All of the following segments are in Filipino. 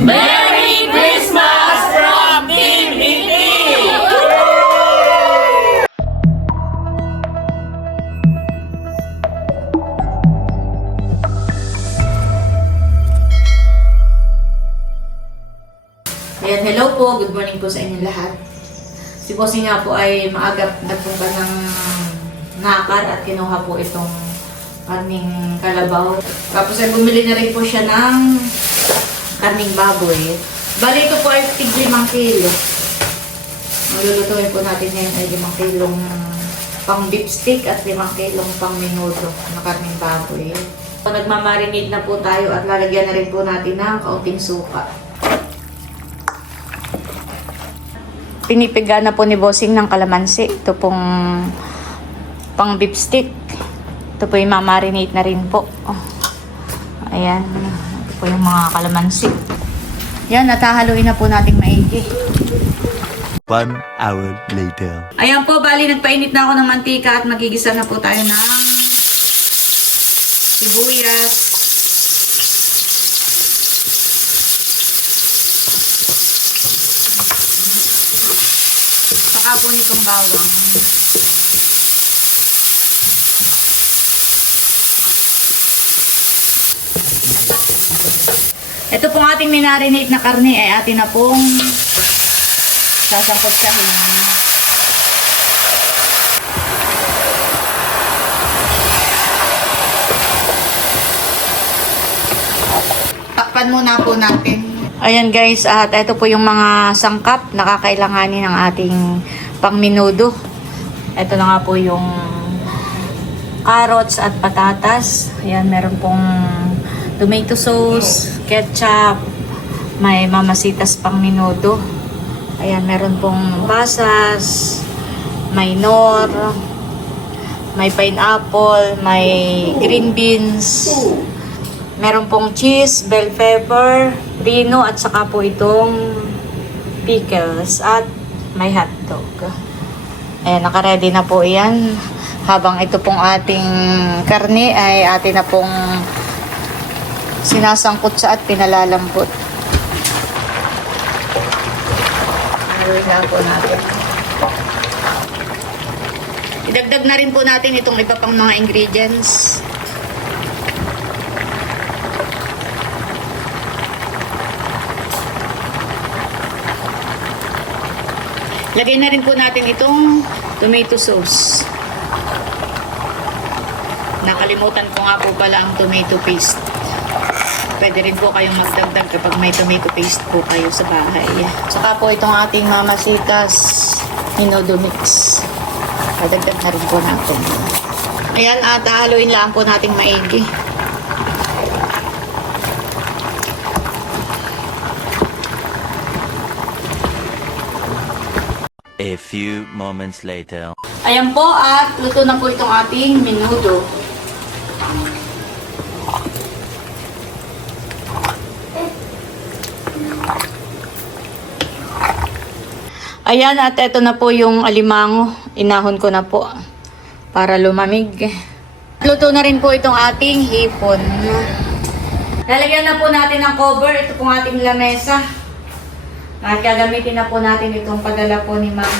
Merry Christmas from Team Hindi! Ayan, hello po. Good morning po sa inyo lahat. Si Bossing nga po ay maaga nagpunta ng nakar at kinuha po itong karning kalabaw. Tapos ay bumili na rin po siya ng karning baboy. Bali ito po ay tig 5 kilo. Maglulutuin po natin ngayon ay 5 kilong pang beef stick at 5 kilong pang menudo na karning baboy. So, nagmamarinate na po tayo at lalagyan na rin po natin ng kaunting suka. Pinipiga na po ni Bossing ng kalamansi. Ito pong pang beef stick. Ito po yung mamarinate na rin po. Oh. Ayan. Ito po yung mga kalamansi. Yan, natahaluin na po nating maigi. 1 hour later. Ayan po, bali nagpainit na ako ng mantika at magigisa na po tayo ng sibuyas. Saka po nitong bawang. Ito pong ating minarinate na karne ay atin na pong sasangkotsahin. Takpan muna po natin. Ayan guys, at ito po yung mga sangkap na kakailanganin ng ating pangmenudo. Ito na nga po yung carrots at patatas. Ayan, meron pong tomato sauce, ketchup, may mamasitas pang menudo. Ayan, meron pong pasas, may nor, may pineapple, may green beans, meron pong cheese, bell pepper, rino, at saka po itong pickles, at may hotdog. Ayan, nakaready na po yan. Habang ito pong ating karne ay atin na pong sinasangkot sa at pinalalambot. Haluin na po natin. Idagdag na rin po natin itong iba pang mga ingredients. Lagay na rin po natin itong tomato sauce. Nakalimutan ko nga po pala ang tomato paste. Pwede rin po kayong magdagdag kapag may tomato paste po kayo sa bahay. Saka po itong ating mamasitas menudo mix. Padagdag na rin po natin. Ayan, at haluin lang po nating maigi. A few moments later. Ayan po, at luto na po itong ating menudo. Ayan, at eto na po yung alimango. Inahon ko na po para lumamig. Luto na rin po itong ating hipon. Lalagyan na po natin ng cover. Ito pong ating lamesa. At gagamitin na po natin itong padala po ni Ma'am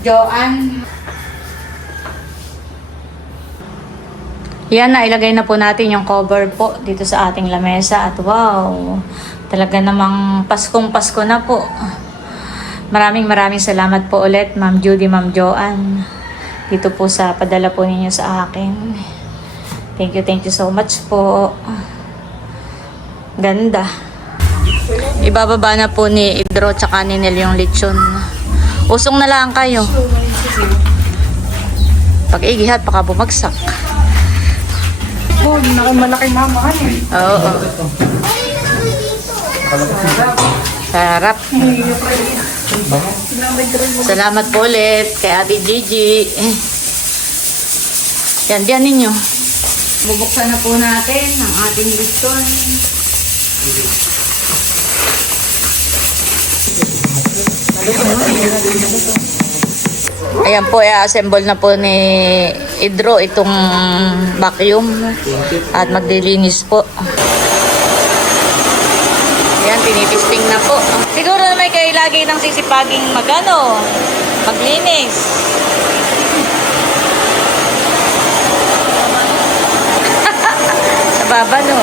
Joanne. Yan, nailagay na po natin yung cover po dito sa ating lamesa. At wow, talaga namang Paskong Pasko na po. Maraming salamat po ulit, Ma'am Judy, Ma'am Joanne. Dito po sa padala po ninyo sa akin. Thank you so much po. Ganda. Ibababa na po ni Idro tsaka ni Nel yung lechon. Usong na lang kayo. Pag igihat, baka bumagsak. Oh, malaki mama. Oo. Sarap. Salamat po ulit kay Ate Gigi. Yan ninyo. Bubuksan na po natin ang ating lechon. Ayan po, i-assemble na po ni Idro itong vacuum at maglilinis po. Ayan, tinitisting na po. Siguro na may kayo lagi ng sisipaging maglinis. Sa baba, no?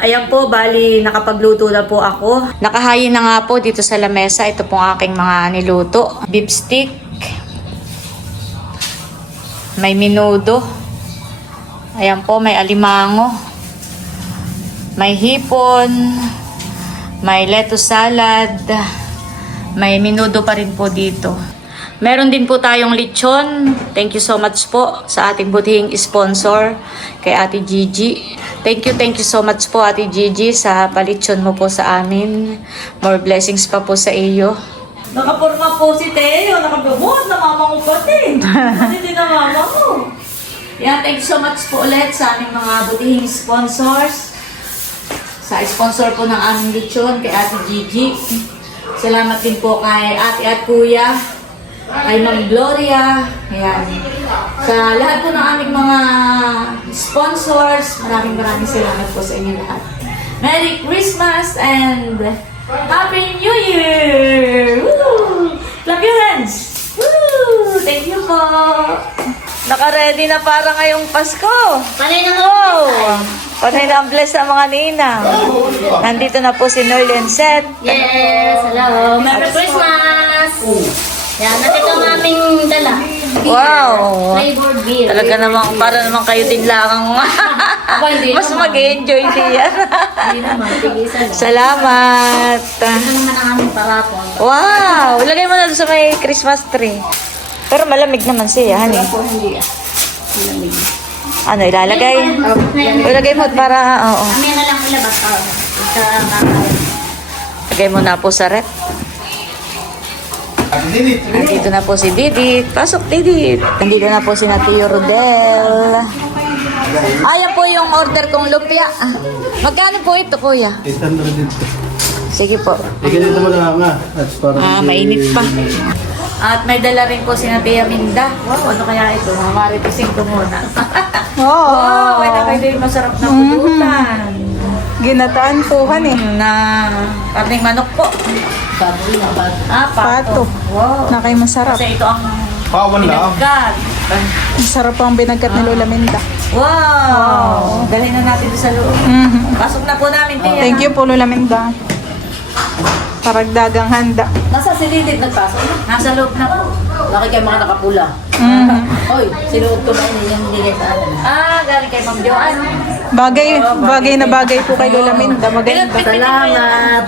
Ayan po, bali nakapagluto na po ako. Nakahayin na nga po dito sa lamesa. Ito pong aking mga niluto. Beef stick. May menudo. Ayan po, may alimango. May hipon. May lettuce salad. May menudo pa rin po dito. Meron din po tayong lechon. Thank you so much po sa ating butihing sponsor, kay Ate Gigi. Thank you so much po Ate Gigi sa palitsyon mo po sa amin. More blessings pa po sa iyo. Nakapurma po si Teo. Nakabubot na mama ko pati. Kasi din na mama ko. Yeah, thank you so much po ulit sa aming mga butihing sponsors. Sa sponsor po ng aming lechon, kay Ate Gigi. Salamat din po kay Ate at Kuya, kay Ma'am Gloria. Ayan. Sa lahat po ng aming mga sponsors, maraming salamat po sa inyo lahat. Merry Christmas and Happy New Year! Woo! Clap your hands! Woo! Thank you po! Naka-ready na para ngayong Pasko. Panay na Wow! Panay na ang bless ng mga ninang. Nandito na po si Noel and Seth. Yes, hello. Merry Christmas! Yan, nakita ang aming dala. Wow! Flavored beer. Talaga namang, para naman kayo din lang ang hindi mas naman. mag-enjoy diyan. Hindi naman, tigisa lang. Salamat! Ito naman ang aming parapon. Wow! Ilagay mo na doon sa may Christmas tree. Pero malamig naman siya, honey. Ako hindi ah. Malamig. Ano, ilalagay? Ilagay mo para, oo. Kami na lang ilabas ka. Sa kakain. Ilagay mo na po sa rep. Nandito na po si Didit. Pasok, Didit. Nandito na po si Natio Rodel. Ayan po yung order kong lumpia. Magkano po ito, kuya? 800 dito. Sige po. Ganito mo na nga. At para Mainit pa. At may dala rin po si Natia Minda. Wow, ano kaya ito? Mga maritising ko muna. Wow, may nakay din masarap na pulutan. Ginataan po, honey. Na karning manok po. Pato. Wow. Na kay masarap. Kasi ito ang Pawan lang. pinagkat. Masarap po ang binagkat ni Lola Minda. Wow! Dalhin na natin sa loob. Pasok na po namin, Tia. Thank you po, Lola Minda. Paragdagang handa. Nasa silidit nagpasok. Nasa loob na po. Bakit kayo mga nakapula? Hoy, sinuot ko na yun yung bigay sa akin. Galing kay Ma'am Joanne. Bagay na bagay po kay Lola Minda. Maganda. Salamat.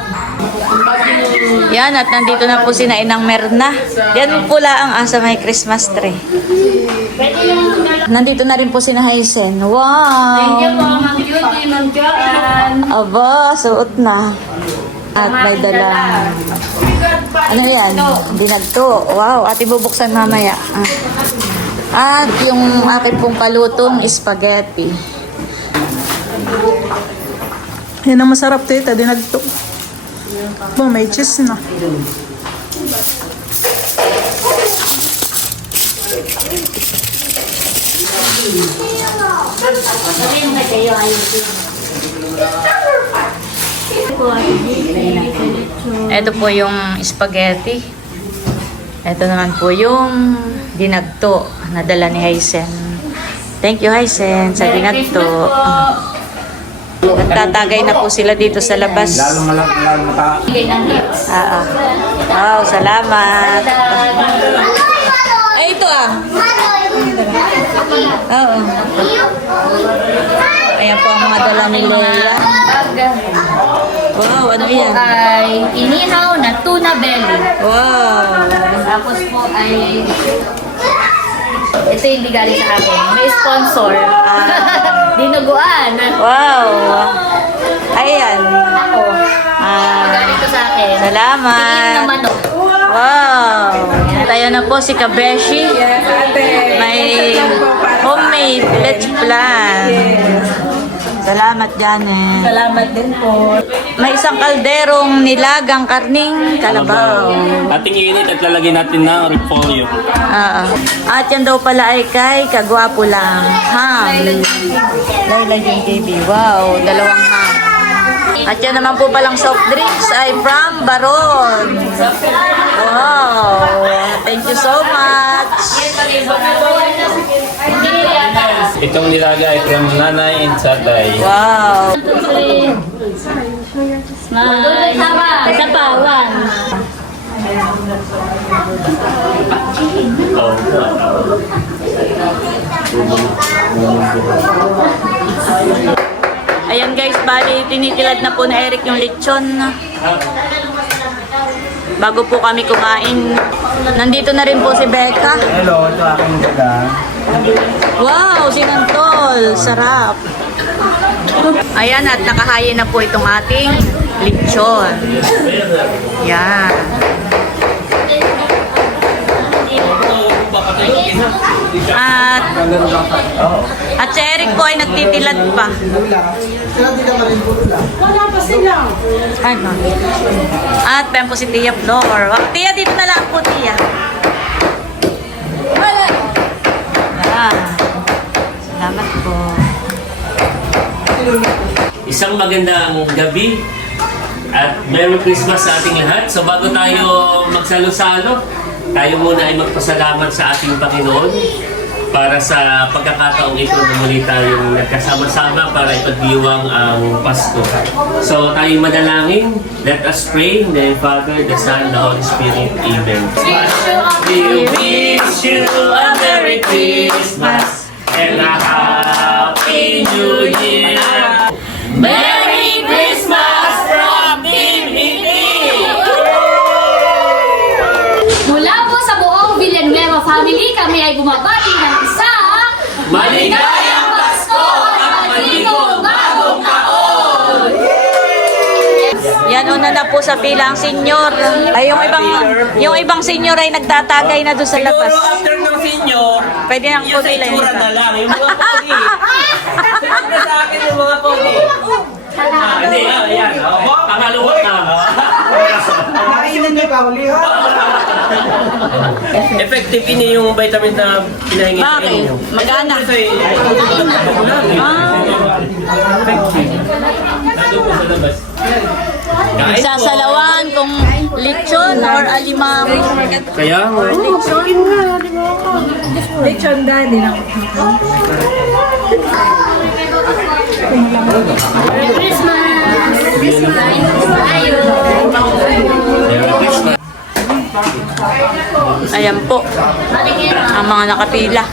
Yan, at nandito na po si Nainang Merna. Yan po lang ang asa may Christmas tree. Nandito na rin po si Haisen. Wow! Thank you po, Ma'am Judy, Ma'am Joanne. Aba, suot na. At may dalang... Ano yan? Dinagto. Wow, at ibubuksan mamaya. At yung akin pong palutong spaghetti. Yan ang masarap, tita. Dinagto. Po, may cheese na. Sabihin mo kayo ayun. Ito po yung spaghetti. Ito naman po yung dinagto na dala ni Haisen. Thank you, Haisen, sa dinagto. Nagtatagay na po sila dito sa labas. Bigay ng lips. Wow, salamat. Ay, ito Oo. Ayan po ang mga dala ni Lola. Wow, ano yan? Ay inihaw na tuna belly. Wow. Tapos po ay ito yung hindi galing sa akin. May sponsor. Dinuguan. Wow. Ayan. Ako. Galing to sa akin. Tingin na Salamat. manok. Wow. Tayo na po si Kabeshi. May homemade let's plan. Salamat, Janet. Salamat din po. May isang kalderong nilagang karning kalabaw. Ating init at lalagyan natin ng repolyo. At yan daw pala ay kay Kagwapo lang. Ham. Laila yung TV. Wow, dalawang ham. At yan naman po palang soft drinks ay from Baron. Wow. Thank you so much. Itong nilaga ay from nanay and tatay. Wow. Smile. Isa pa, one. Ayan guys, bali tinitilad na po na Eric yung lechon. Bago po kami kumain, nandito na rin po si Becca. Hello, ito aking daga. Wow, sinantol. Sarap. Ayan, at nakahayin na po itong ating lechon. Yan. At si Eric po ay nagtitilad pa. Ano? At pen po si Tia Flor. Tia, dito na lang po, Tia. Salamat po. Isang magandang gabi at Merry Christmas sa ating lahat. So bago tayo magsalo-salo, tayo muna ay magpasalamat sa ating Panginoon para sa pagkakataong ito na muli tayong nagkasama-sama para ipagdiwang ang Pasko. So tayo manalangin. Let us pray. In the name of the Father, the Son, the Holy Spirit. Amen. We wish you a Merry Christmas and a Happy New Year. Merry Christmas from Team Hindi! Mula po sa buong Villanueva family, kami ay bumabati ng isa Maligayang Pasko at maligong bagong taon! Yan, una na po sa pila ang senyor. Ay, yung ibang senyor ay nagtatagay na doon sa labas. Siguro after ng senior, Pwede nang yung sa pumila yung itsura iba. na lang, yung mga pogi. Siyempre sa akin yung mga pogi. Hindi, ayan. Pangaluwat na. Nakainin niyo pa, uli ha? Effective ini yung vitamin na pinahingi sa Bakit? inyo. Magana? Nandun po sa labas. Kain po. Sasalawan kung lechon or alimang. Kaya nga. Lechon daddy lang. Merry Christmas! Tayo! Merry Christmas. Ayan po, ang mga nakapila.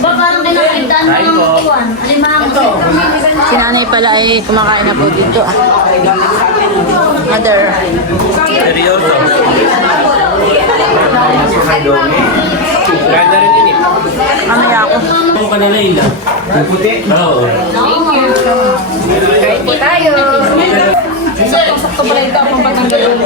Ba, parang kinakaitan mo ng kuwan. Alimang. Si nanay pala ay kumakain na po dito. Mother. Seryoso. Ganda rin ini. Mamaya ako. Ang Panalayla. Puti. Oo. Sakto pala ito akong patanggalin.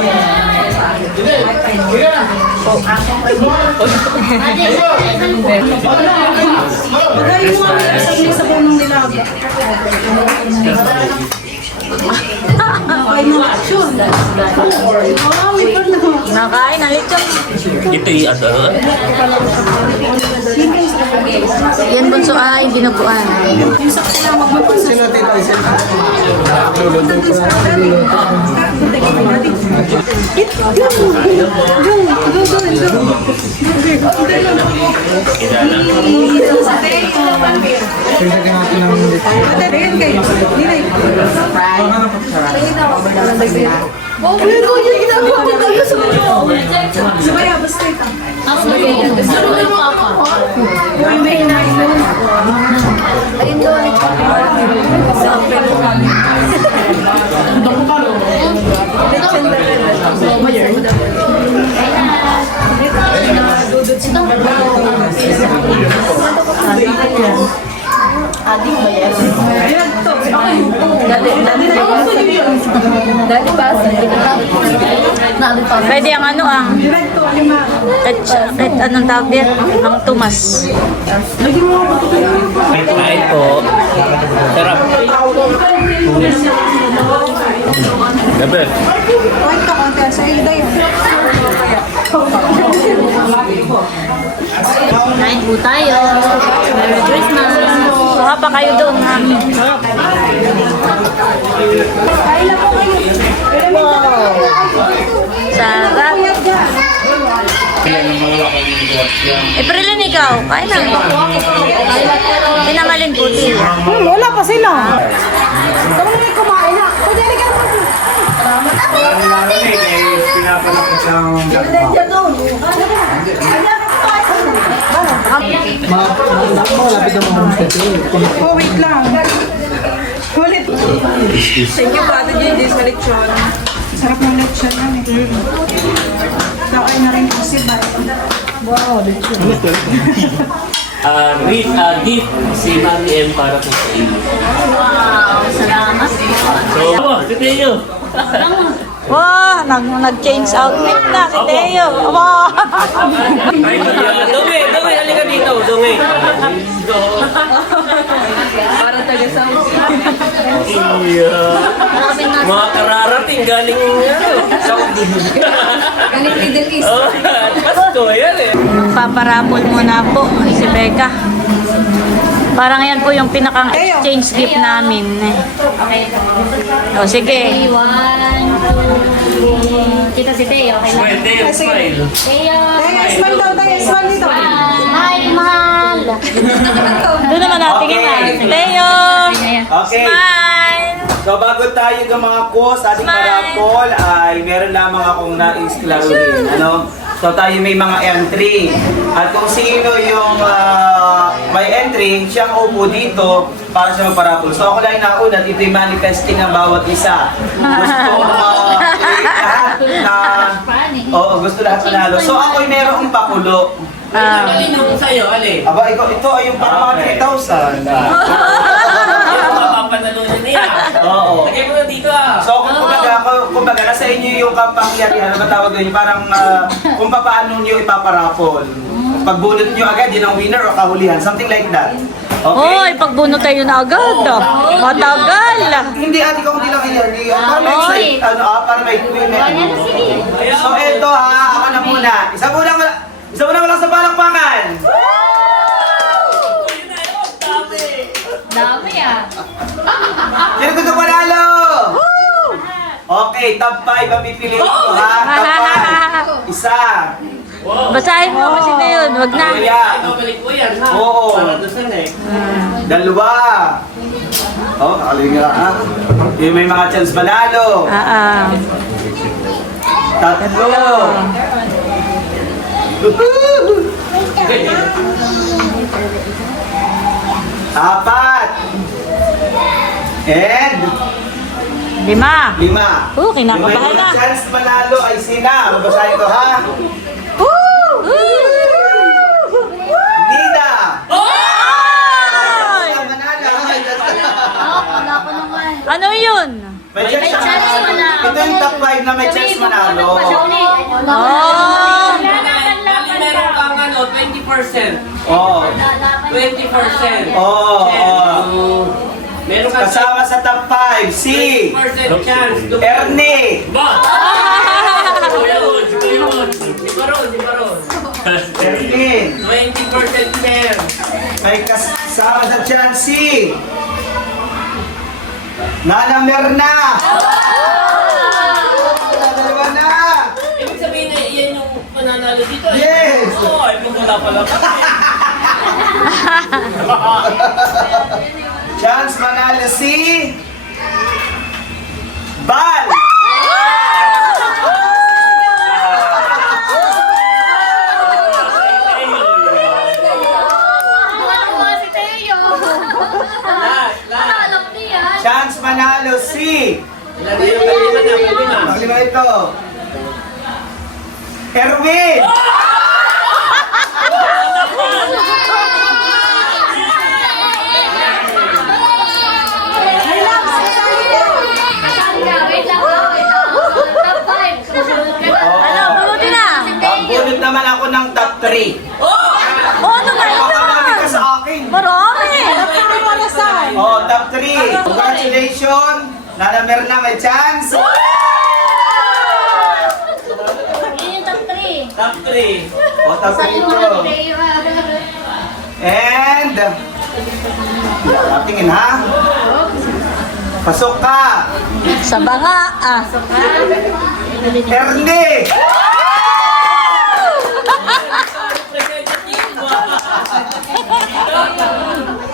Bagay mo nga may sabon ng nilaga. Ay, mga aksyon. Nakain na lechon. Ito yung ano. Yan bunso ay dinuguan. Sino tito? Luluto pa. Pagdagan natin ng Dati ba? Pwede ang ano ang... Kahit anong tawag din? Ang tumas. Kain po. Sarap. Gabi. Kain po tayo. Merry Christmas. Kuha pa kayo doon ha. Sarap. Aprilin ikaw. Kain na. Pinangalin puti. Wala pa sila. Pinapalakot ng malapit na mga homestead. Oh, wait lang. Ulit. Thank you, Pato J.D. sa lechon. Sarap ng lechon yan eh. Kakain na rin kasi ba? Wow, lechon. Gift si Mami M para po sa inyo. Wow, salamat po. So, sige nyo. Wow, nag-change outfit na si Teo. Wow. Dungi, halika dito, Dungi. Para taga-Saudi. Iya. Mga kararating galing Saudi. Galing Middle East. Oh, Pasko yan eh. Paparapol muna po si Becca. Parang yan po yung pinakang exchange gift namin. O sige. 1, 2, 3. Kita si Teo. Okay lang. Smile, Teo, smile. Teo. Smile daw tayo, smile dito. Hi, mahal. Doon naman natingin na. Teo! Okay. Smile! So bago tayo gumako sa ating Smile. parapol ay meron lamang akong nais klaruhin. Ano? So tayo may mga entry. At kung sino yung may entry, siyang upo dito para sa magparapol. So ako lang nauna, ito yung manifesting ng bawat isa. Gusto lahat na... Oo, gusto lahat panalo. So ako'y merong pakulo. Alin yung sa'yo, alin? Aba, ito ay yung parang mga 3,000. Yung mapapanalunan niya. Oo. Lagay mo na dito ah. So, kumbaga, nasa inyo yung kapangyarihan, ano matawag yun, parang kung paano nyo ipaparapol. Pagbunot nyo agad, yun ang winner o kahulihan, something like that. Okay? Hoy, pagbunot tayo na agad. Matagal. Hindi, ate ko, hindi lang yan. Para may excited, para may So, eto ha, ako na muna. Isa muna lang sa palakpakan. Dami ah. Sino gusto panalo? Okay, top 5 ang pipiliin ko ha. Top 5. Isa. Basahin mo kasi na yun. Wag na. Balik ko yan ha. Oo. Para doon eh. Dalawa. Oh, nakalinga ha. Yung may mga chance manalo. Tatlo. Apat. And 5. 5. Kinakabahan na. Yung may chance manalo ay sina. Mabasahin ko ha. Nina. Ang manalo. Wala ko naman. Ano yun? May chance chance manalo. Ito yung top 5 na may chance manalo. Oh. Dali meron kang ano, 20%. Oh. 20%. Oh. Meron kang Kasama sa top 5 si 20% chance. Ernie. Ba! Di ba ron? Ernie. 20% chance. May kasama sa chance si Nana Merna. Dalawa na. Ibig sabihin na iyan yung pananalo dito. Yes. Oo, ay wala pala. Chance manalo si Bal. Tuwa si Teo. Alam niya. Chance manalo si Ilan na yung kalima na? Lima ito. Erwin. Wait lang. Top 5. 3. Oh, ano na ito? Marami ka sa akin. Marami! Oh, top 3. Congratulations. Nalamer na may chance. Yun yung top 3. Top 3. Oh, top 3 Sa'yo to. mga Leo. And, tingin ha. Pasok ka. Sa banga, ah. Ernie.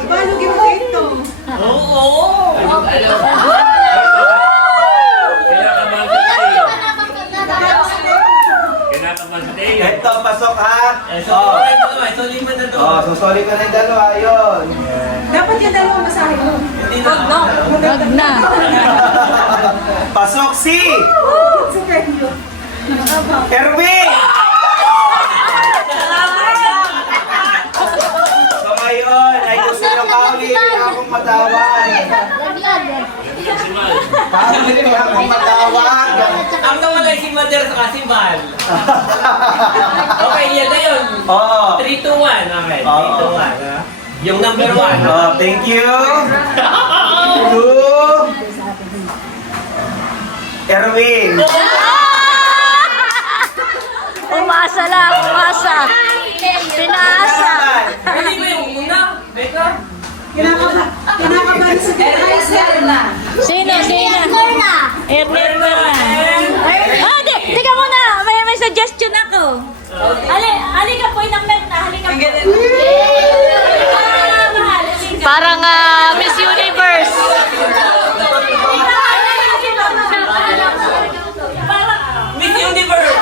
Balugin mo ito. Kinakabahan ka tayo. Ito, pasok ha. Oh, susoli ka na yung dalawa. Yun. Dapat yung dalawang masahe mo. Wag na. Pasok si Si Fernando. Erwin. So ngayon, ay gusto nyo kaulitin akong matawan. Paulitin akong matawan. Ang nawalay si Mother sa Kasimal. Okay, yan na yun. Oo. 3 to 1. Okay, 3 to 1. Ha? Yung number 1. Oh, thank you. 2. Erwin. Umasa lang, umasa. Pinaasa. Hindi ba yung una? Beka? Kinakabahan si Kaiser na. Sino? Ernest na. Ah, teka muna. May suggestion ako. Halika po, inang na. Halika po. Parang Miss Universe. Miss Universe!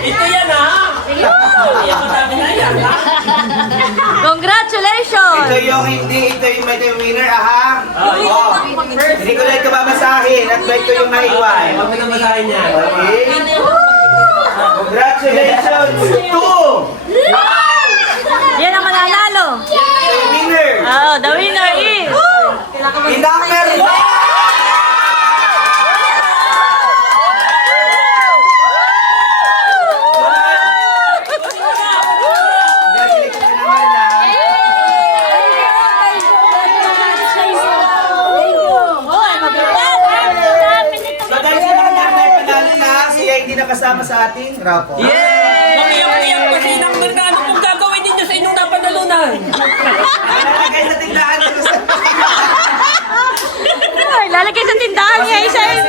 Ito yan ha! Yan madami na yan ha! Congratulations! Ito yung may winner, aha. Oh. Hindi ko na ito babasahin at ba ito yung naiwan. Huwag mo na masahin niya. Okay. Congratulations to Yan ang mananalo. the winner. Oh, the winner is... In number 1. Hindi nakasama sa ating rapo. Mamiyang-miyang kasi ng magkano kung gagawin ninyo sa inyong napanalunan. Lalagay sa tindahan ito sa... Ay, lalagay sa tindahan niya isa. Si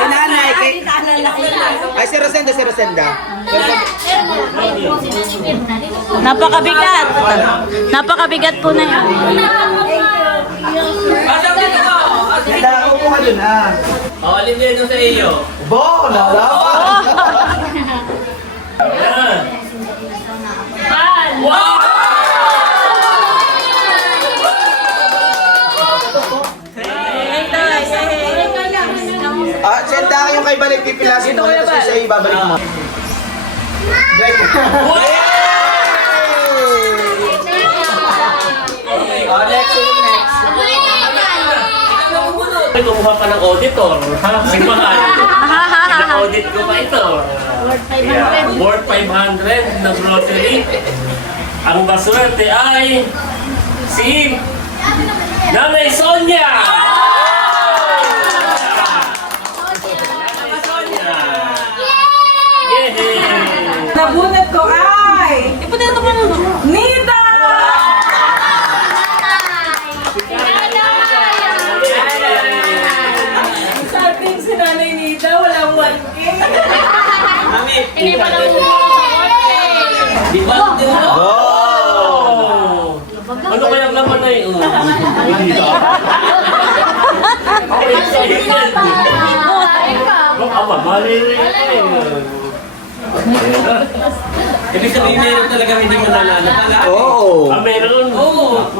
nanay. Ay, si Rosenda. Napakabigat. Napakabigat po na yun. Pasang dito ka! Tindahan ko po ka dun, ha? O, alin sa iyo. Bo, lalaban. Wow! Send tayo yung kay balik pipilasin mo. Tapos siya ibabalik mo. Oh, next. Ay, kumuha pa ng auditor. Ha? Simbahan. Ina-audit ko pa ito. Yeah, worth 500 na grocery. Ang baswerte ay si Nanay Sonia! Nanay Sonia! Yay! Nabunot ko ay... Nita! Sa ating si Nanay Nita, walang 1K. Mami, Hindi pa lang di ba? Oh! Ano kaya naman na yun? Ama, mali rin. Ibig sabihin meron talaga hindi mananalo pala. Oo. Meron? Oo.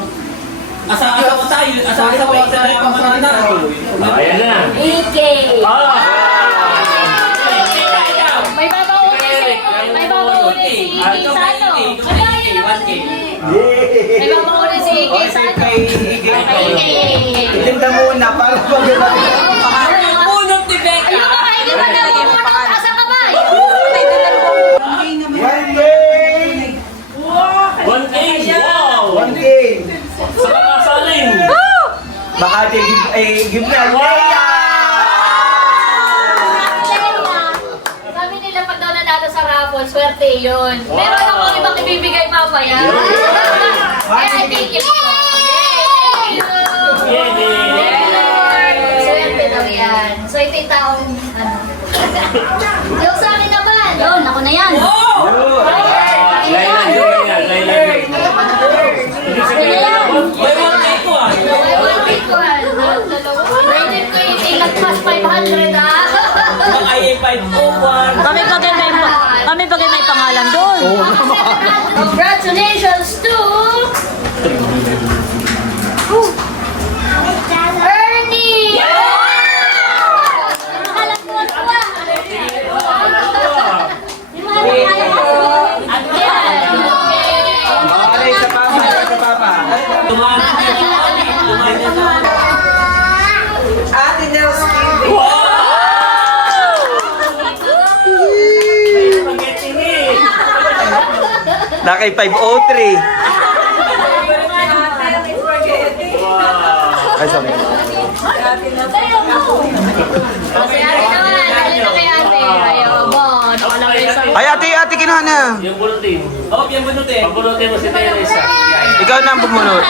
Asa-asa tayo. Asa-asa pa isa na ang mananalo. Ayan na. EK. May babaunin si EK sa ano? May babaunin si EK sa ano? Kay EK. Itinda muna para pag... Punot ni Becca. Ayun ba, hindi ba nalagay mo pa sa kamay? Makati, give na. Leia! Sabi nila pag daw nanalo sa raffle, swerte yun. Pero ano kung ibang ibibigay mamaya? Kaya I think you. Thank you. Swerte daw yan. So ito yung taong, ano. Yung sa akin naman. Yun, ako na yan. May one day ko ah. Rated ko yung ilagpas 500 ah. Ang IA 501. Kami pagay may pangalan doon. Congratulations to Ernie! Okay, sa papa, sa papa. Ate Nelson. Nakay 503. Ay, sorry. Kasi ate naman, dali na kay ate. Ayaw mo, nakalagay sa... Ay, ate, kinuha na. Yung bulutin. Oh, yung bunutin. Pabunutin mo si Teresa. Ikaw na ang bumunot.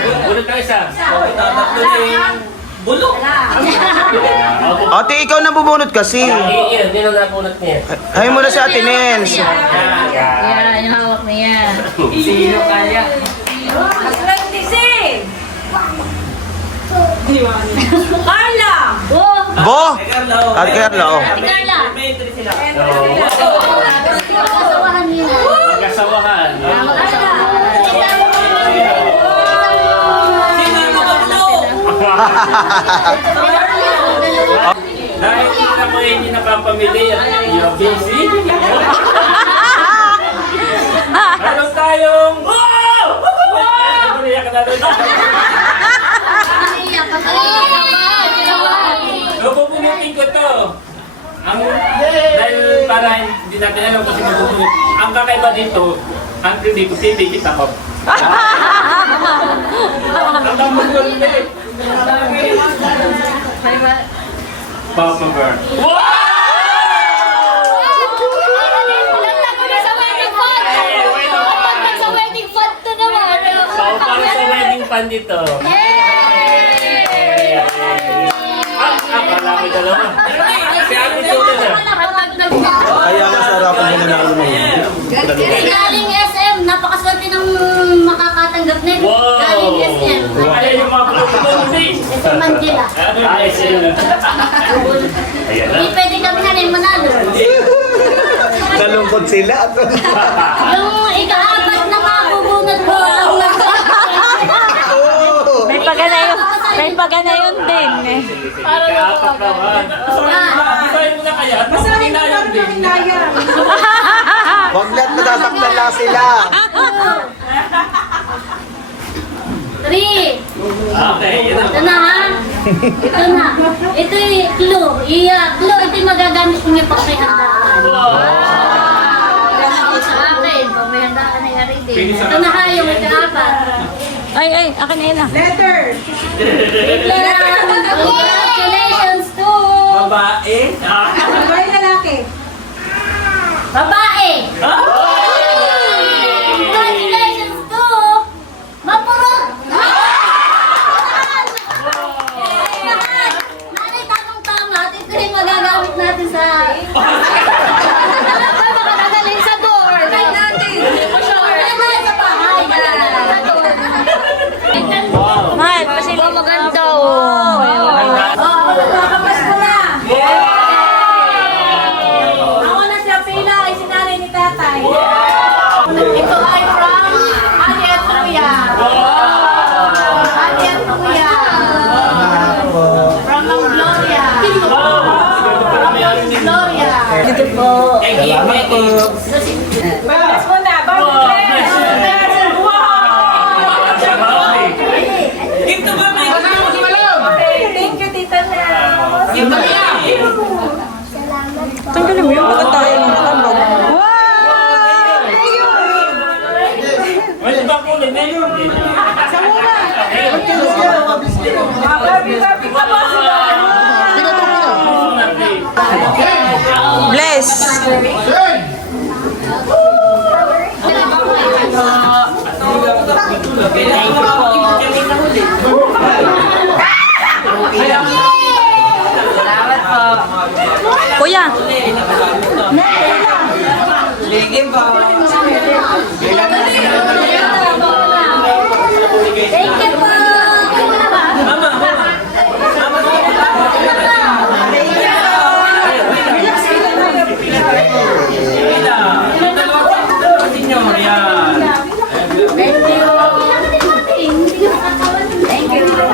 Bunot ka isa. Tatatlo din. Bulok. Ate, ikaw na bumunot kasi. Iyan, yun ang nabunot niya. Ay mo na sa ate, Nens. Yan, yung hawak niya. Sino kaya? Carla! Oh, Bo! Carla. Ate Carla, oh. Ate Carla. May entry sila. Kasawahan niya. Magkasawahan. Sino ang nakaplo? Dahil kita mo yun yung nakapamili, you're busy. Meron tayong... Wow! Wow! Umiyak ka na doon. Pupunutin ko to. Dahil para hindi natin alam kasi magugulit. Ang kakaiba dito, ang hindi ko kita ko. Ang damang eh. Papa Bear. Wow! So, para sa wedding fund dito. Akala ko dalawa. Si Ate Tula na. Kaya masarapan mo nanalo mo. Galing SM, napakaswerte ng makakatanggap nito. Wow! Galing SM. Ay, yung mga pagkakulit. SM Mandela. Ay, sila. Ayan na. Hindi pwede kami na rin manalo. Nalungkot sila. Yung ika-apat na makabubunot ko. May paganayon din. Ika-apat naman. Design mo na kaya. Masahin ko lang ng hinaya. Huwag na't nasasaktan lang sila. 3. Okay, yun na. Ito na ha. Ito na. Ito yung clue. Clue, ito yung magagamit niyo pag may handaan. Gamit sa akin. Pag may handaan na yari din. Ito na ha, yung ika-apat. Ay, akin na yun ah. Letter. Congratulations to Babae. Babae lalaki. babae. Congratulations to Mapurot. Nanay, tamang-tama. Ito yung magagamit natin sa... Baka nagaling sa door. Try natin. Sure. Sa bahay. Mahal, kasi Maganda oh. Nakapasko na. Ako na sa pila ay sinanay ni tatay. Ito ay from Ate at Kuya. Ate at Kuya. From Ma'am Gloria. Gloria. Ito po. Bless mo na. Give to mama. Thank you, Tita Nels. Give to Mia. Tanggalin mo yung mga tayo ng matambag. May iba ko na yun. Sa muna. Kuya. Thank you po.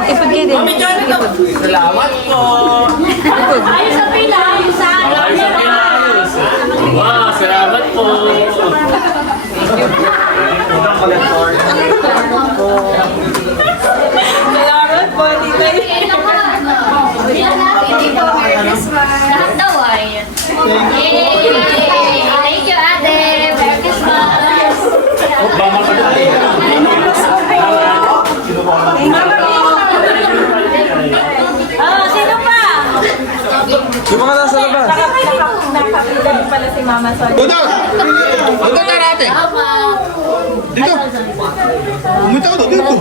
Ipagkiri. Salamat po. Ayos sa pila, ayos sa Ayos ang pinayos. Wow, salamat po. Salamat po, Tita. Lahat daw ay. Yay! Thank you, Ate. Merry Christmas! Sino pa? Yung mga nasa labas. Nakapila din pala si Mama Sol. Doon! Doon tayo natin! Dito! Pumunta ka doon, dito!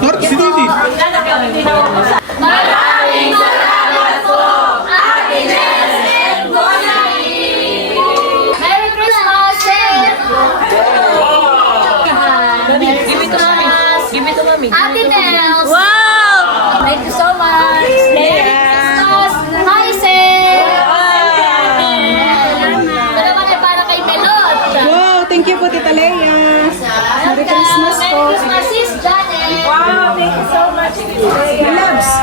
Norte, si Didi! Maraming salamat po, Ate Jess and Bonnie! Merry Christmas, Chef! Merry Christmas! Give it to Mami. Ate Nels! Wow! Thank you so much! Merry Christmas! Hi, Sir! Ito naman ay para kay Melot! Wow, thank you po, Tita Leia. Merry Christmas po. Merry Christmas, Sis Janet! Wow, thank you so much, Tita Leia.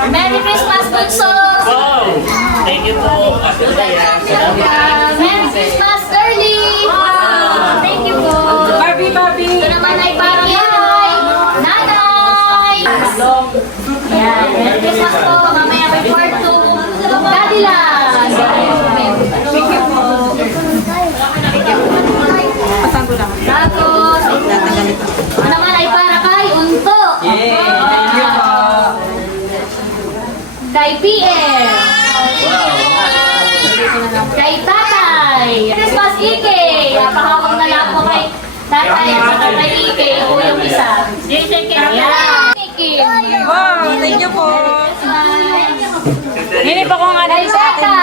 Merry Christmas, Bunso! Wow! Thank you po, Ate Lea. Salamat. Merry Christmas, Girly! Thank you po! Barbie, Barbie. Ito naman ay para kay Nanay! Yan, Merry Christmas po! Mamaya may part 2. Daddy lang! Thank you po! Patango lang. Tapos, ito naman ay para kay Unto! Thank you po. Kay PM! Kay Tatay! Christmas Ike! Napahawak na lang po kay Tatay at saka kay Ike. Ako yung isa. Ayan! Ike! Wow, thank you po. Hindi pa ko nga Kay Becca!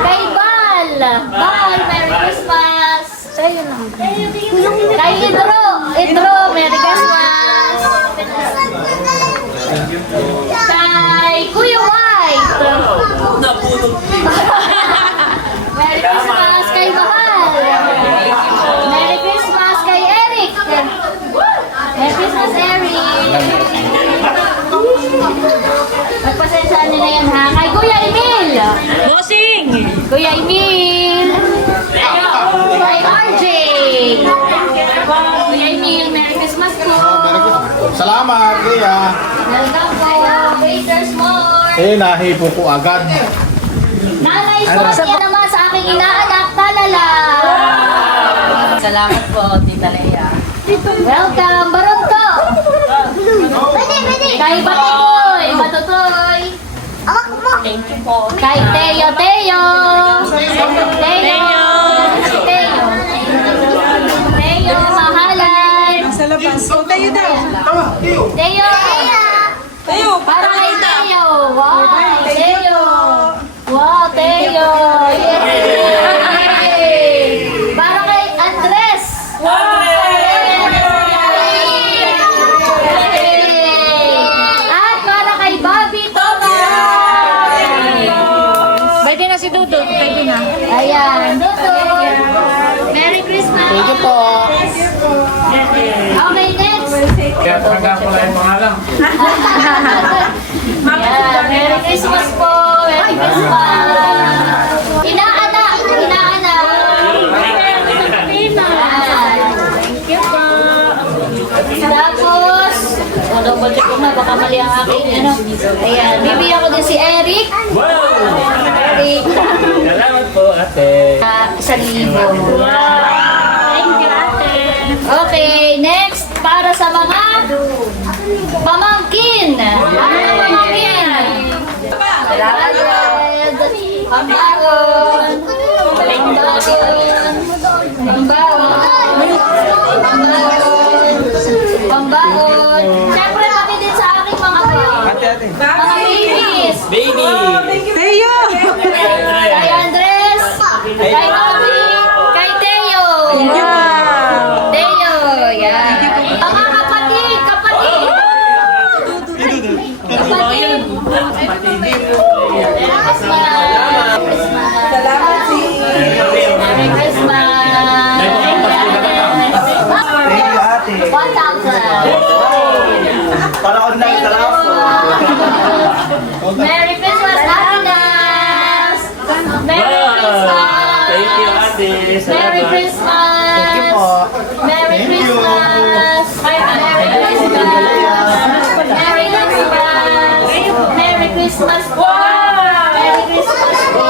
Kay Bal! Bal, Merry Christmas! Sa'yo lang. Kay Idro! Idro, Merry Christmas! Kay Kuya White! Merry Christmas kay Mahal! Merry Christmas kay Eric! Merry Christmas, Eric! Magpasensyahan nyo na yan, ha? Kay Kuya Emil! Bossing! Kuya Emil! Kay RJ! Kuya Emil, Merry Christmas po! Salamat, Kuya! Welcome po! Bakers more! Nahipo ko agad. Nanay Sonia naman sa aking inaanak, talala! Salamat po, Tita Leia. Welcome, Baronto! Kay Batutoy! Batutoy! Thank you po. Kay Teo! Teo! Teo! Teo, mahalan! Sa labas. Oh, tayo daw. Teo! Tayo. Para kay Teo! Wow! Teo! Wow, Teo! Yay! Para kay Andres! At para kay Bobby Thomas! Pwede na si Dudut. Pwede na. Ayan, Dudu! Merry Christmas! Thank you po! Okay, next! Kaya taga ko lang yung pangalan. Ayan, Merry Christmas po! Merry Christmas! Inaanak! Inaanak! Ayan. Thank you po! Tapos, double check ko na, baka mali ang aking ano. Ayan, bibigyan ko din si Eric. Wow! Eric. Salamat po, Ate. 1,000. Thank you, ate. Okay, next, para sa mga pamangkin. Ano pamangkin? Salamat. Pambaon. Siyempre, pati din sa aking mga babies. Baby! Teo! Kay Andres, kay Bobby, kay Teo. Teo, yan. Mga kapatid, kapatid. Kapatid. Merry Christmas. Salamat si... Merry Christmas. Thank you, ate. 1,000. Para online ka lang po. Merry Christmas, Agnes! Merry Christmas! Thank you, ate. Merry Salamat. Christmas! Thank you po. Merry Christmas! Merry Christmas! Merry Christmas! Merry Christmas po! Merry Christmas po!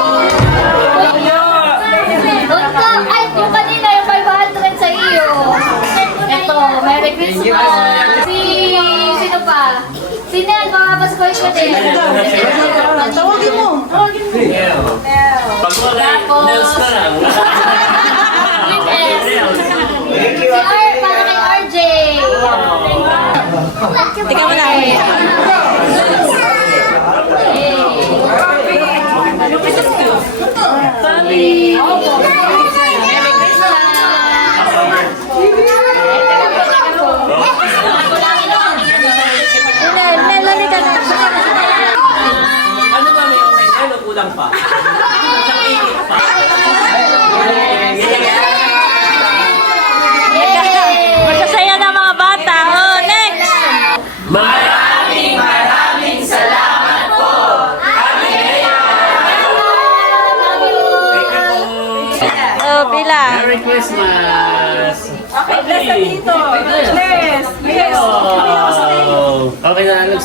Unta! Ay, yung kanina, yung 500 sa iyo. Ito, Merry Christmas! Sino pa? Si Nel, baka baskoy ko din. Tawagin mo. Pag wala, nails ka lang. Thank you, Si ate. R, para kay RJ. Tika mo na. Merry Ano ba may okay? Ano kulang pa? Isang ikit pa. Masasaya na mga bata. Oh, next! Maraming salamat po! Oh, pila. Merry Christmas! Okay, bless na dito. Bless. Yes. Oh, okay na, Alex.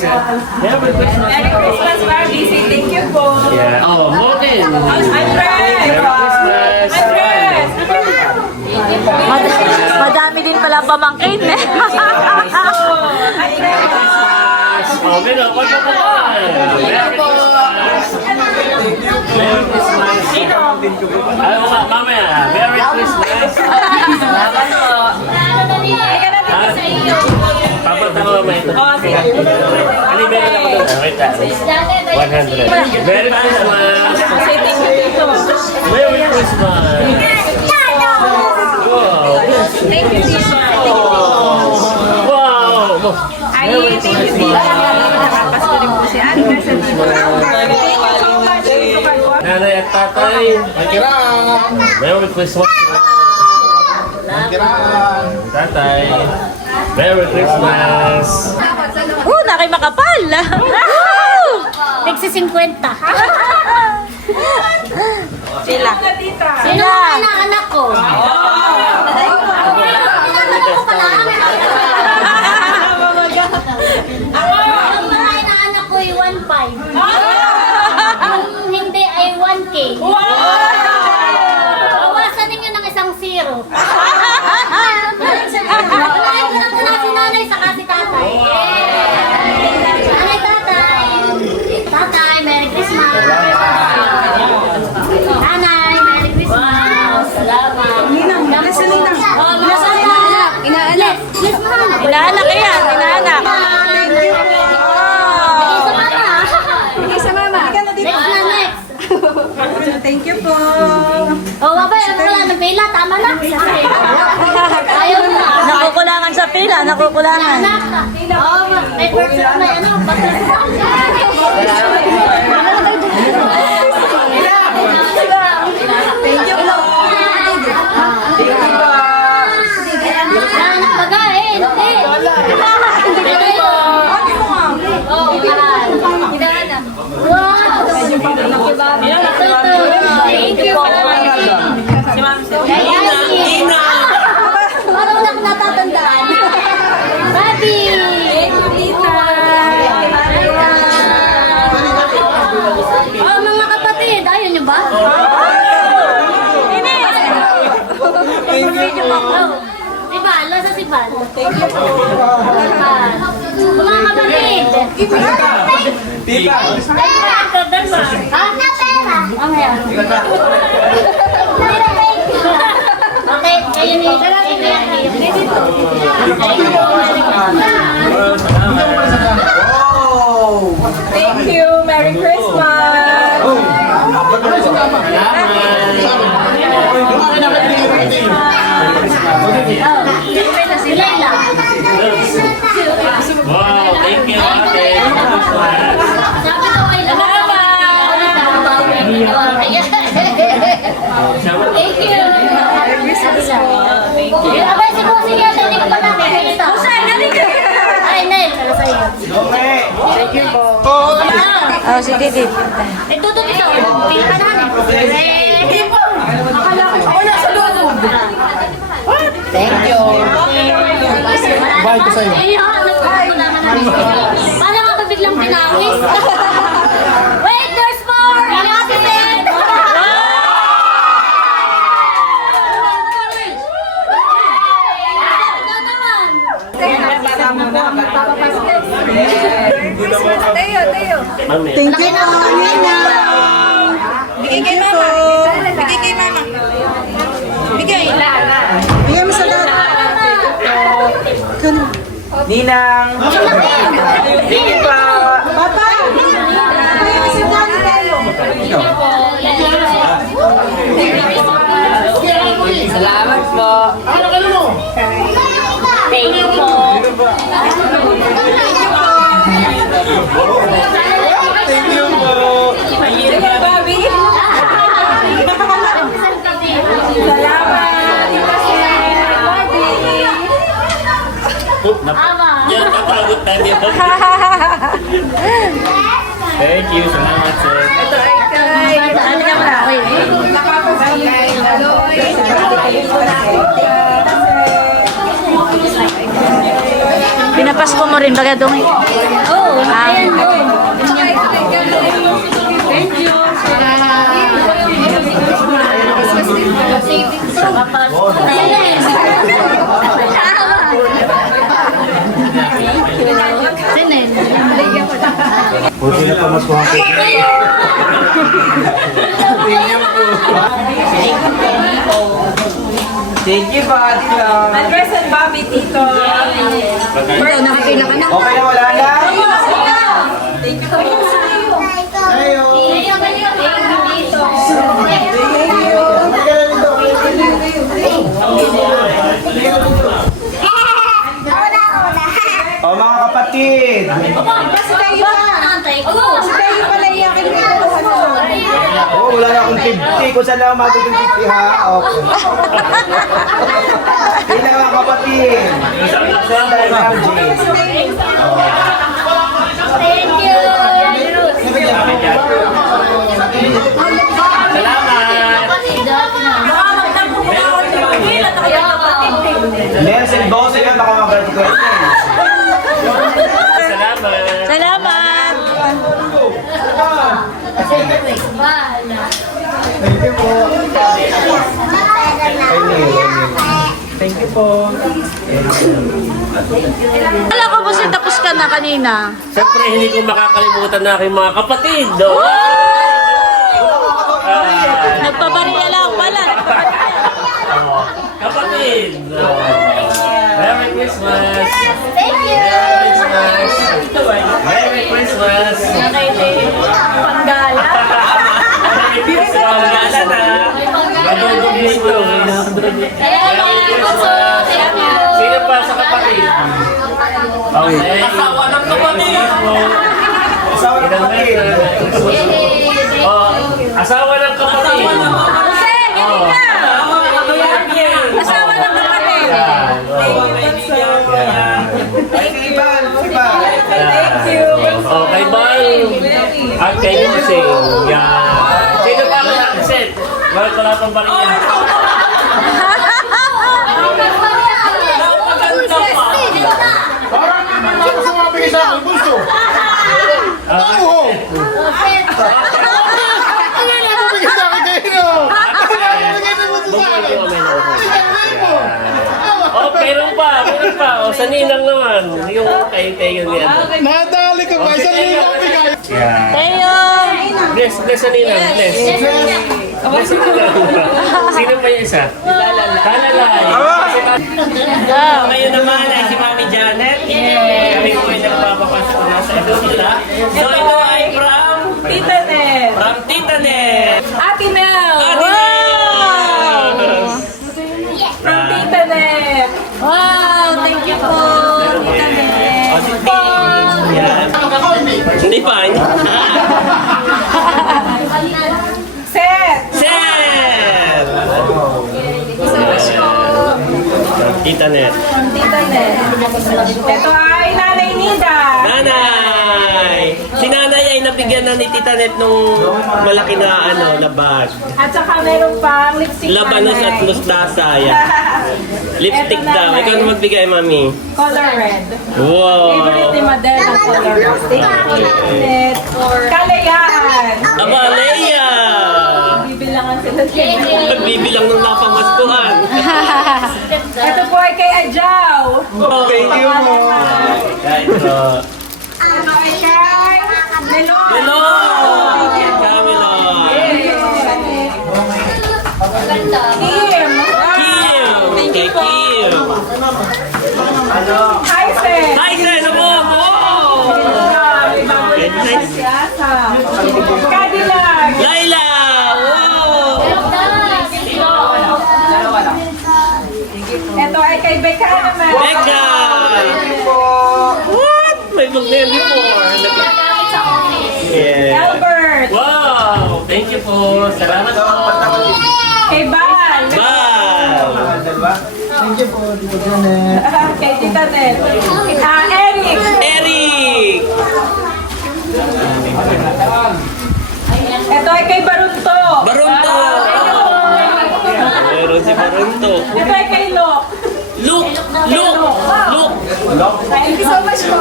Merry Christmas! Merry Christmas, Barbie. Say thank you po. Yeah. Oh, Morgan! Andres! Merry Christmas! Andres! Madami din pala pamangkin eh. Oh, Mino, pag Merry Christmas! Merry Christmas! Ay, mamaya. Merry Christmas! Ano na nila? Sa iyo. Papunta ko mamaya ito. Ano, meron ako doon. Wait lang. 100. Merry Christmas! Say thank you dito. Merry Christmas! Wow! Thank you, Tito. Wow! Ay, thank you, Tito. Nakapasko rin po si Andres at Tito. Thank you so much, Tito Carbo. Nanay at tatay, Merry Christmas! Tatay, Merry Christmas! Naki makapal. Nagsi 50. Sila. Tita. Sino ang anak ko? Ang mga inaanak ko ay 1.5. Yung hindi ay 1K. Bawasan ninyo ng isang zero. Unahin ko na muna si nanay saka si tatay. Nanay, tatay. Tatay, Merry Christmas. Nanay, Merry Christmas. Salamat. Ninang, bless na ninang. Oh, bless na inaanak. Inaanak. Bless mo na. Inaanak yan, inaanak. Bigay sa mama. Bigay na dito. Next na, next. Thank you po. Oh, babay, ano wala ng pila? Tama na. Ayaw na. Nakukulangan sa pila, nakukulangan. Anak na. Oh, may person na ano. Thank you po. Anak baga eh. Hindi. Ate mo nga. Oh, mahal. Wow. Thank you. Kay Auntie. Parang wala akong natatandaan. Babi. Oh, mga kapatid, ayaw niyo ba? Video mo ako. Sibal, nasa Sibal. Thank you po. Mga kapatid. Tita. Ha? Na pera. Mamaya. Thank Oh! Thank you. Merry Christmas. Wow, thank you, ate. Thank you. Abay, si Bossing yan, hindi ko pa nakikita. Ay, Nel, para sa'yo. Okay! Oh, si Didit. Eh, tutut ito. Pili ka na. Hindi po. Akala ko, ako nasa loob. Thank you. Bye ko sa'yo. Paano nga ba biglang pinawis? Wait, there's more! Ano kasi Nel? Ano naman? Mami. Thank you, Nina. Bigay kay Mama. Bigay kay Mama. Bigay. Bigay mo sa lahat. Ninang! Thank you pa! Papa! Salamat po. Thank you po. Thank you po! Bobby. Salamat. Ama. Yan, kapagod tayo. Thank you, salamat sir. Ito ay kay... Ano ka ba? Pinapasko mo rin baga dong. Oh, ayan. Thank you. Buti na pa mas kuha ko. Thank you pa, Tita. Andres and Bobby, Tito. Ito, nakapila ka na. Okay na, wala na? Thank you po. O mga kapatid! Kayo pala iyakin mo ito. Oo, wala na akong 50. Kung saan lang umabot yung 50 ha? Okay. Kailan mga kapatid? Send energy. Thank you. Nelson 12 yan, baka mag-graduate na eh. Salamat. Salamat! Thank you po. Wala ko kasi tapos ka na kanina. Siyempre, hindi ko makakalimutan na aking mga kapatid. Nagpabariya lang pala. Kapatid! Merry Christmas! Thank you. Merry Christmas! Panggala. Panggala na! Madugog nito. Sino pa sa kapatid? Okay. Asawa ng kapatid! Asawa ng kapatid. Asawa ng kapatid! Asawa ng kapatid. Ay, Iban! Iban! Thank you. Okay, bye! At kay Lusing. Yan. Sino pa ang nakaset? Wala pang bariya. Parang hindi mo sumabigay sa akin, gusto. Oo! Ano na bumigay sa akin kayo? Ano na bumigay na gusto sa akin? Oh, meron pa. O, sa ninang naman. Yung kay yun yan. Nadali ka ba? Isang libo ang bigay. Yan. Tayo! Bless sa ninang. Bless. Sino pa yung isa? Talalay. Ngayon naman ay si Mami Janet. Kami po ay nagpapapasok na sa ito nila. So ito ay from Tita Net. Tita Net. Ate Mel. From Tita Net. Wow, thank you po. Tita Net. Yan. Hindi pa. Seth. Sir! Tita Net. From Tita Net. Ito ay Nanay Nida. Nanay! Si Nanay ay nabigyan na ni Tita Net nung malaki na na bag. At saka meron pang lipstick Labanos Nanay. at mustasa. Yan. Lipstick Eto, daw. Nanay. Ikaw na magbigay, Mami. Color red. Wow! Favorite ni Madel ang color red. Kalayahan. Abalea! Bibilangan sila sila. Pagbibilang ng napamaskuhan. Ito po ay kay Ajaw. Thank you mo. Ito. Ito ay kay Melon. Hello! Camilo! Ganda. Kim. Kim! Kay Kim! Hi, Seth. Hi, Sen! Wow! Cadillac. Laila! Wow! Ito ay kay Becca naman. Becca! What? May magneli po. Yeah. Albert. Wow! Thank you po. Salamat po. Kay Bal. Bye! Kay Tita Net. Eric. Eric! Ito ay kay Barunto. Barunto! Meron si Barunto. Ito ay kay Lok. Look! Look! Look! Thank you so much po.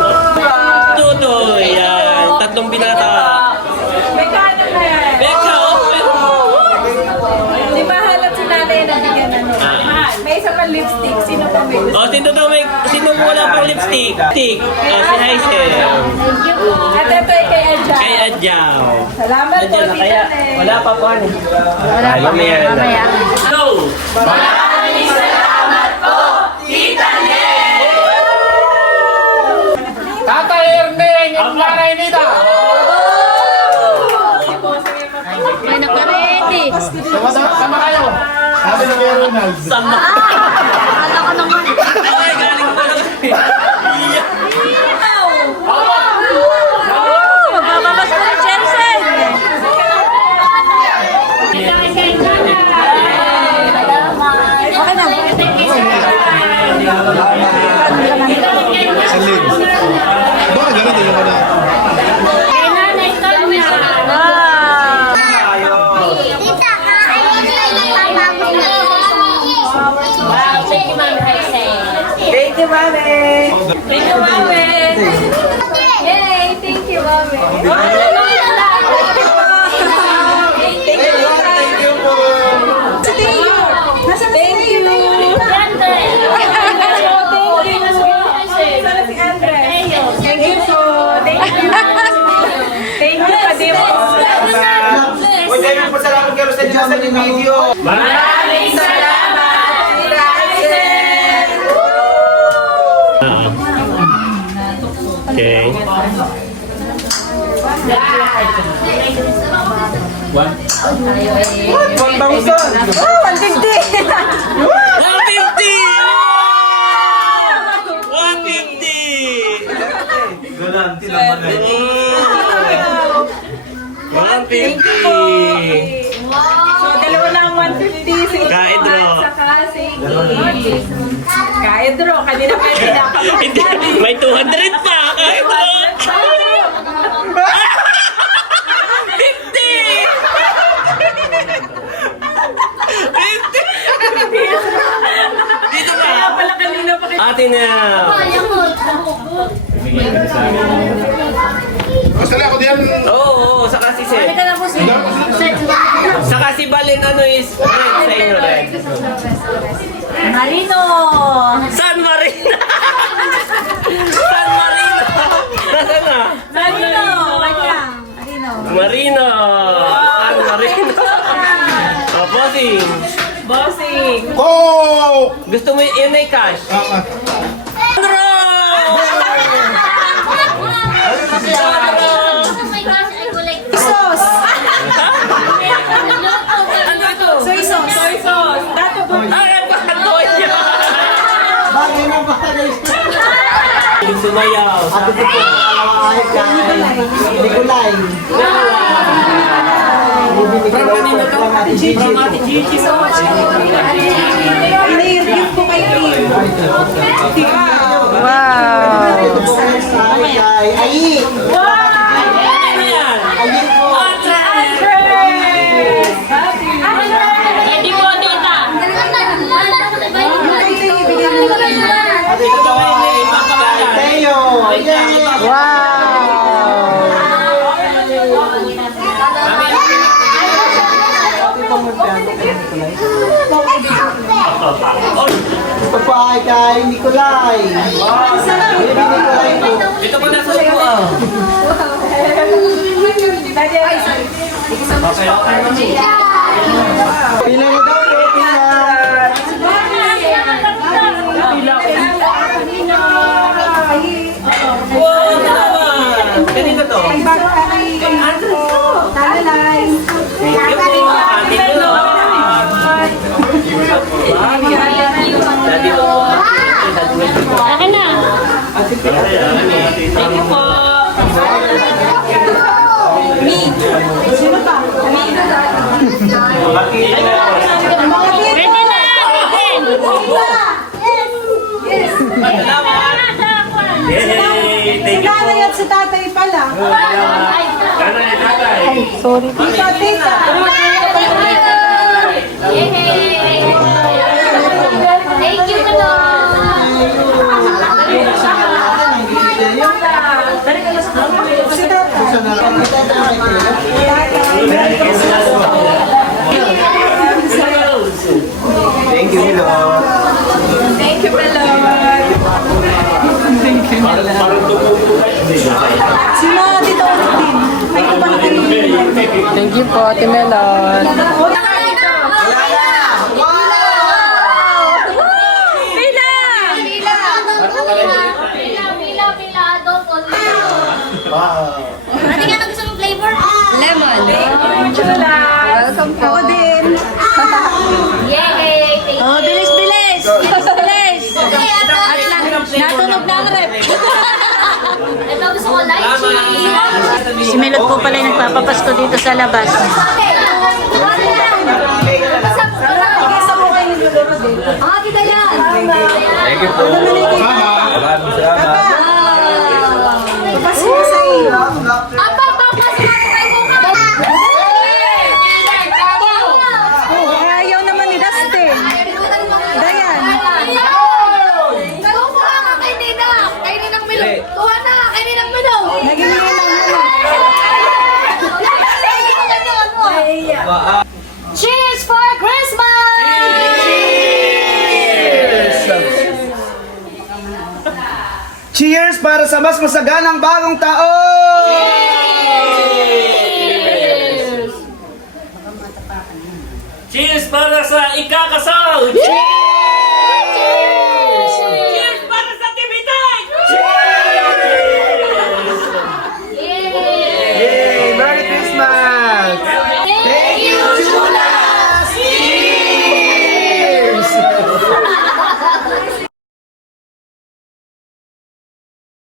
Tutoy! Yan. Tatlong binata. Becca naman. Becca! Di ba halat si nanay na bigyan ano? May isa pang lipstick. Sino pa may gusto? O, sino wala pang lipstick? Stick. Si Hazel. At ito ay kay Adja. Kay Adjaw. Salamat po, Tita Net. Wala pa po. Wala pa. Mamaya. Mamaya. Hello! Tata Erneng, yung Nanay Nida. May naka-ready. Sama kayo. Sabi na kay Ronald. Akala ko naman. Ay, galing pa lang. Magbababas ko ni Jensen. Okay na. Salid. Bakit ganun din yung Kay Nanay Tanya. Wow. Wow, thank you, Mami Hazel. Thank you, Mami. Thank you, Mami. Yay, thank you, Mami. Thank you. Sana si Andre. Thank you po. Thank you. Thank you, Padimo. Uy, dahil mo pasalamat kay Rosel sa yung video. Maraming salamat, Raisen. Okay. What? 1,000! Oh, 150. 150! 150! Ganun, tinaman na. 150! So, dalawa lang 150. Si Kaedro. Saka si Kaedro. Kanina pa yung pinakamakita. Hindi, may 200 pa! Kahit mo! 50! Dito Kaya ba? pala kanina pa kita. Ate na! Basta lang ako diyan. Oo, saka si Seth. Saka si Balen is red sa inyo red. Marino. San Marino! San Marino! Nasaan na? Marino. Marino. Marino! San Marino! Gusto mo yun ay cash? Sauce. Soy sauce. Soy sauce. Dato ba? Ay, pato yan! Sumayaw. Ini-review ko kay Kim. Hindi po, tita. Papay kay Nikolay. Baby Nikolay po. Ito po nasa upo ah. Pila na daw po, pila. Wow, naman! Kanina to? Akin na. Thank you po. Pwede na. Yay! Thank you po. Nanay at si tatay pala. Nanay, tatay. Tita, tita. Thank you, Manong. Si tatay. Thank you, Lord. Thank you, Pelot. Si mga dito ulit din. May ibang Thank you po, Ate Melon. Ano nga gusto mong flavor? Lemon. Welcome po. Ako din. Yay! Thank you. Oh, bilis, bilis! Bilis, bilis! At lang, natunog na ang rep. Ito gusto ko lychee. Si Melot po pala yung nagpapapasko dito sa labas. Ah, kita yan. Thank you po. Maraming salamat. Papasin ko sa iyo. Apa, papas, Ayaw naman ni Dustin. Dayan. Naging Cheers for Christmas! Cheers para sa mas masaganang bagong taon! Cheers para sa ikakasal! Cheers!